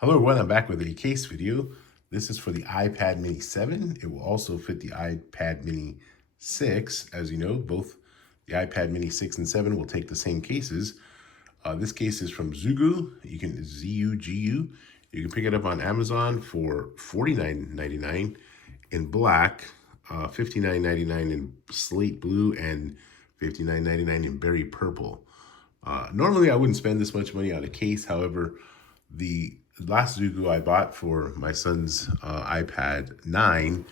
Hello everyone, I'm back with a case video. This is for the iPad mini 7. It will also fit the iPad mini 6. As you know, both the iPad mini 6 and 7 will take the same cases. This case is from ZUGU. You can ZUGU. You can pick it up on Amazon for $49.99 in black, $59.99 in slate blue, and $59.99 in berry purple. Normally I wouldn't spend this much money on a case. However, the last ZUGU I bought for my son's iPad 9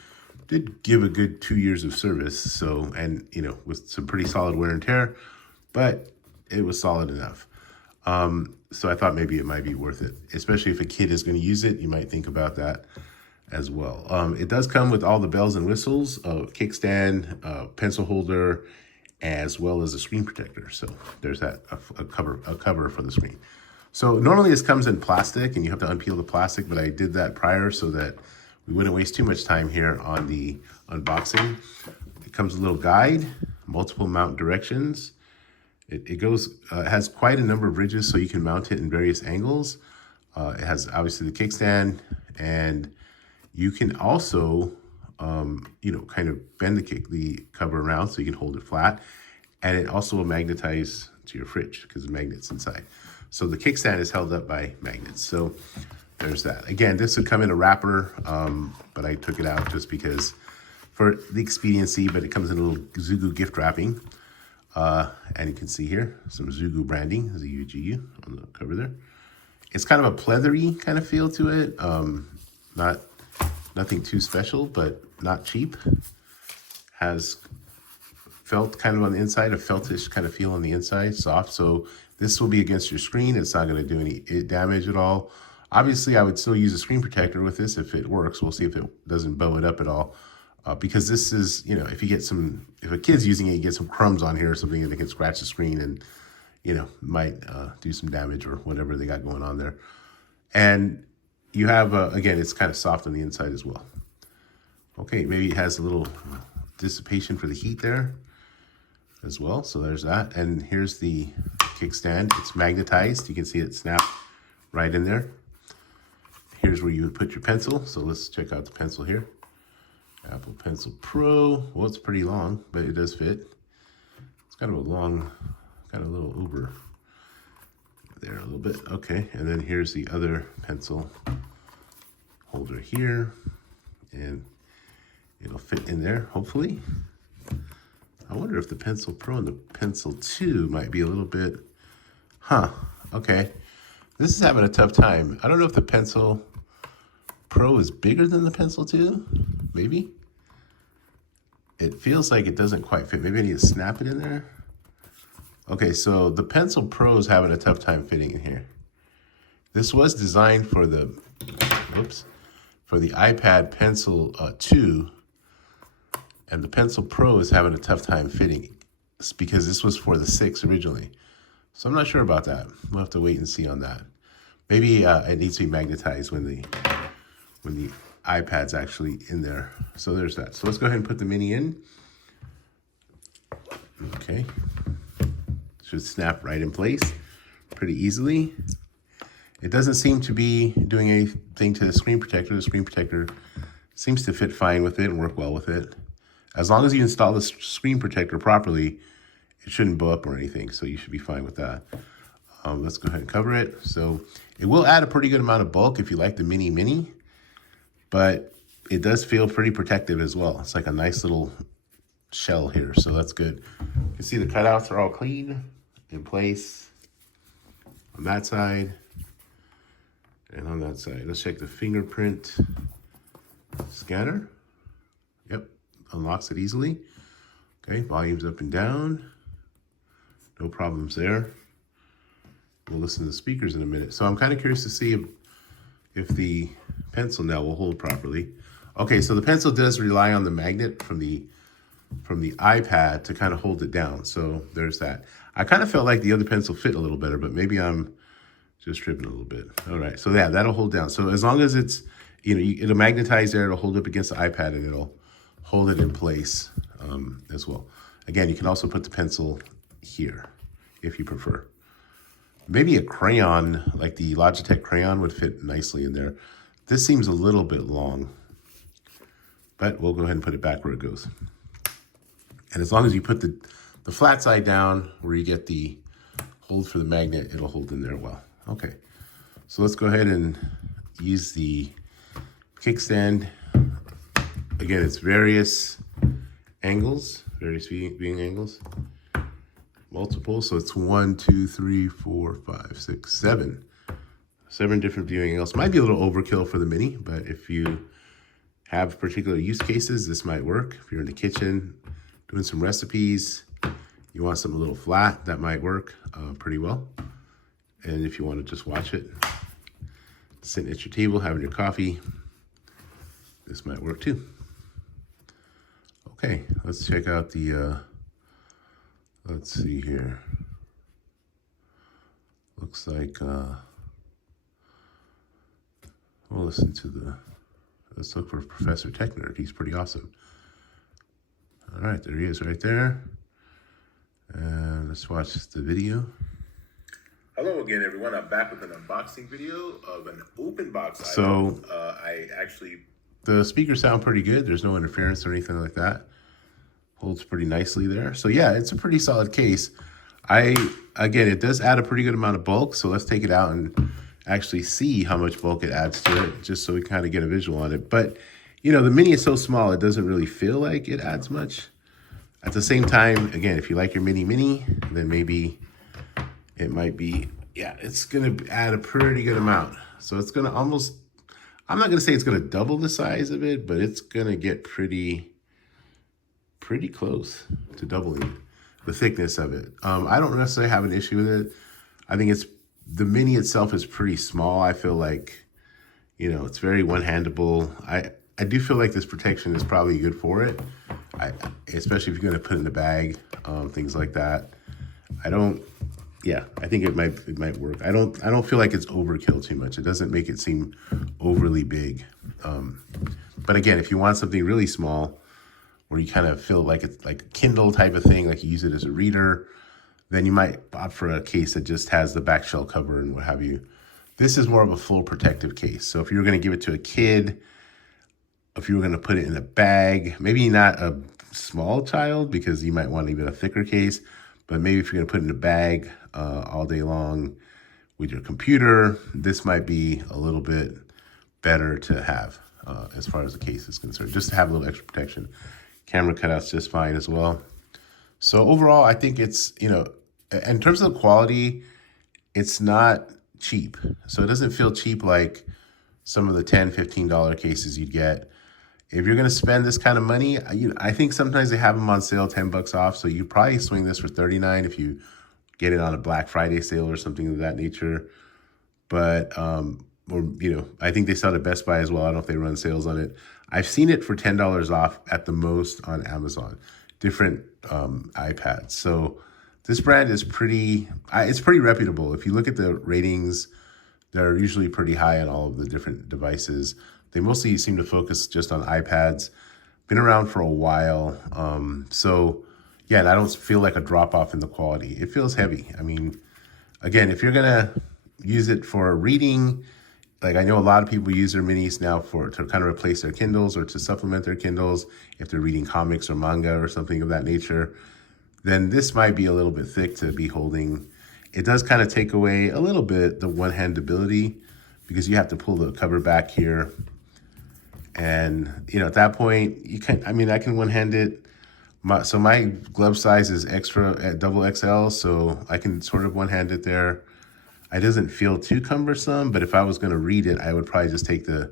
did give a good 2 years of service. So, and you know, with some pretty solid wear and tear, but it was solid enough. So I thought maybe it might be worth it, especially if a kid is going to use it. You might think about that as well. It does come with all the bells and whistles, kickstand, pencil holder, as well as a screen protector. So there's that, a cover for the screen. So normally this comes in plastic and you have to unpeel the plastic, but I did that prior so that we wouldn't waste too much time here on the unboxing. It comes with a little guide, multiple mount directions. It has quite a number of ridges so you can mount it in various angles. It has obviously the kickstand, and you can also, kind of bend the cover around so you can hold it flat. And it also will magnetize to your fridge because the magnet's inside. So the kickstand is held up by magnets. So there's that. Again, this would come in a wrapper, but I took it out just because for the expediency, but it comes in a little ZUGU gift wrapping. And you can see here some ZUGU branding, ZUGU on the cover there. It's kind of a pleathery kind of feel to it. Nothing too special, but not cheap. Has felt kind of on the inside, a feltish kind of feel on the inside, soft. So this will be against your screen. It's not going to do any damage at all. Obviously, I would still use a screen protector with this if it works. We'll see if it doesn't bow it up at all. Because this is, if a kid's using it, you get some crumbs on here or something, and they can scratch the screen and, might do some damage or whatever they got going on there. And you have, again, it's kind of soft on the inside as well. Okay, maybe it has a little dissipation for the heat there as well. So there's that. And here's the kickstand. It's magnetized. You can see it snap right in there. Here's where you would put your pencil. So let's check out the pencil here. Apple Pencil Pro. Well, it's pretty long, but it does fit. It's kind of a long, kind of a little over there a little bit. Okay, and then here's the other pencil holder here, and it'll fit in there, hopefully. I wonder if the Pencil Pro and the Pencil 2 might be a little bit, okay. This is having a tough time. I don't know if the Pencil Pro is bigger than the Pencil 2, maybe. It feels like it doesn't quite fit. Maybe I need to snap it in there. Okay, so the Pencil Pro is having a tough time fitting in here. This was designed for the, for the iPad Pencil 2, and the Pencil Pro is having a tough time fitting. It's because this was for the 6 originally. So I'm not sure about that. We'll have to wait and see on that. Maybe it needs to be magnetized when the iPad's actually in there. So there's that. So let's go ahead and put the mini in. Okay. Should snap right in place pretty easily. It doesn't seem to be doing anything to the screen protector. The screen protector seems to fit fine with it and work well with it. As long as you install the screen protector properly, it shouldn't bow up or anything. So you should be fine with that. Let's go ahead and cover it. So it will add a pretty good amount of bulk if you like the mini, but it does feel pretty protective as well. It's like a nice little shell here, so that's good. You can see the cutouts are all clean, in place on that side and on that side. Let's check the fingerprint scanner. Yep, unlocks it easily. Okay, volume's up and down. No problems there. We'll listen to the speakers in a minute. So I'm kind of curious to see if the pencil now will hold properly. Okay, so the pencil does rely on the magnet from the iPad to kind of hold it down. So there's that. I kind of felt like the other pencil fit a little better, but maybe I'm just tripping a little bit. All right, so yeah, that'll hold down. So as long as it's, it'll magnetize there, it'll hold up against the iPad, and it'll hold it in place as well. Again, you can also put the pencil here if you prefer. Maybe a crayon, like the Logitech crayon, would fit nicely in there. This seems a little bit long, but we'll go ahead and put it back where it goes. And as long as you put the flat side down where you get the hold for the magnet, it'll hold in there well. Okay, so let's go ahead and use the kickstand. Again, it's various angles, various viewing angles, multiple. So it's 1, 2, 3, 4, 5, 6, 7. 7 different viewing angles. Might be a little overkill for the Mini, but if you have particular use cases, this might work. If you're in the kitchen doing some recipes, you want something a little flat, that might work pretty well. And if you want to just watch it, sitting at your table, having your coffee, this might work too. Okay, let's check out the, let's see here. Looks like, we'll listen to let's look for Professor Tech Nerd. He's pretty awesome. All right, there he is right there. And let's watch the video. Hello again, everyone. I'm back with an unboxing video of an open box item. So, the speakers sound pretty good. There's no interference or anything like that. Holds pretty nicely there. So yeah, it's a pretty solid case. Again, it does add a pretty good amount of bulk. So let's take it out and actually see how much bulk it adds to it, just so we kind of get a visual on it. But, you know, the Mini is so small, it doesn't really feel like it adds much. At the same time, again, if you like your Mini, then maybe it might be, yeah, it's going to add a pretty good amount. So it's going to almost, I'm not going to say it's going to double the size of it, but it's going to get pretty close to doubling the thickness of it. I don't necessarily have an issue with it. I think the Mini itself is pretty small. I feel like, you know, it's very one-handable. I do feel like this protection is probably good for it. Especially if you're going to put it in a bag, things like that. I think it might work. I don't feel like it's overkill too much. It doesn't make it seem overly big. But again, if you want something really small, where you kind of feel like it's like a Kindle type of thing, like you use it as a reader, then you might opt for a case that just has the back shell cover and what have you. This is more of a full protective case. So if you were going to give it to a kid, if you were going to put it in a bag, maybe not a small child because you might want even a thicker case, but maybe if you're going to put it in a bag all day long with your computer, this might be a little bit better to have as far as the case is concerned, just to have a little extra protection. Camera cutout's just fine as well. So overall, I think it's, you know, in terms of the quality, it's not cheap. So it doesn't feel cheap like some of the $10, $15 cases you'd get. If you're going to spend this kind of money, I think sometimes they have them on sale, 10 bucks off. So you probably swing this for 39 if you get it on a Black Friday sale or something of that nature. But, or, you know, I think they sell it at Best Buy as well. I don't know if they run sales on it. I've seen it for $10 off at the most on Amazon, different iPads. So this brand is it's pretty reputable. If you look at the ratings, they're usually pretty high on all of the different devices. They mostly seem to focus just on iPads. Been around for a while. So yeah, and I don't feel like a drop off in the quality. It feels heavy. I mean, again, if you're gonna use it for reading, like I know a lot of people use their Minis now to kind of replace their Kindles or to supplement their Kindles if they're reading comics or manga or something of that nature, then this might be a little bit thick to be holding. It does kind of take away a little bit the one-hand ability because you have to pull the cover back here. And, you know, at that point, I can one-hand it. So my glove size is extra, double XL, so I can sort of one-hand it there. It doesn't feel too cumbersome, but if I was going to read it, I would probably just take the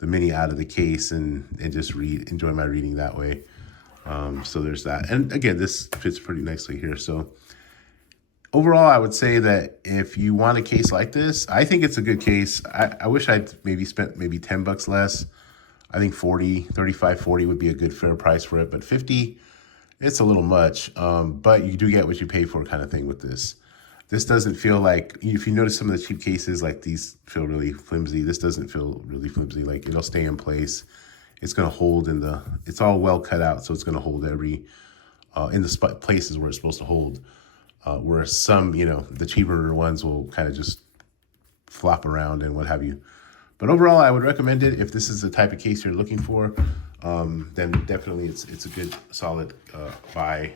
Mini out of the case and just enjoy my reading that way. So there's that. And again, this fits pretty nicely here. So overall, I would say that if you want a case like this, I think it's a good case. I wish I'd maybe spent maybe 10 bucks less. I think 35, 40 would be a good fair price for it, but 50, it's a little much. But you do get what you pay for kind of thing with this. This doesn't feel like, if you notice some of the cheap cases, like these feel really flimsy. This doesn't feel really flimsy. Like it'll stay in place. It's going to hold it's all well cut out. So it's going to hold in the places where it's supposed to hold. where some, you know, the cheaper ones will kind of just flop around and what have you. But overall, I would recommend it if this is the type of case you're looking for. Then definitely it's a good solid buy.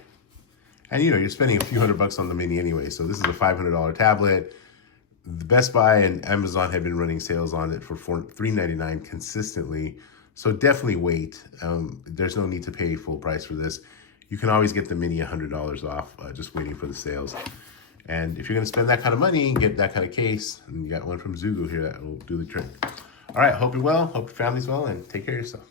And you know, you're spending a few $100 on the Mini anyway, so this is a $500 tablet. The Best Buy and Amazon have been running sales on it for $399 consistently. So definitely wait. There's no need to pay full price for this. You can always get the Mini $100 off, just waiting for the sales. And if you're gonna spend that kind of money, get that kind of case, and you got one from ZUGU here that will do the trick. All right, hope you're well, hope your family's well, and take care of yourself.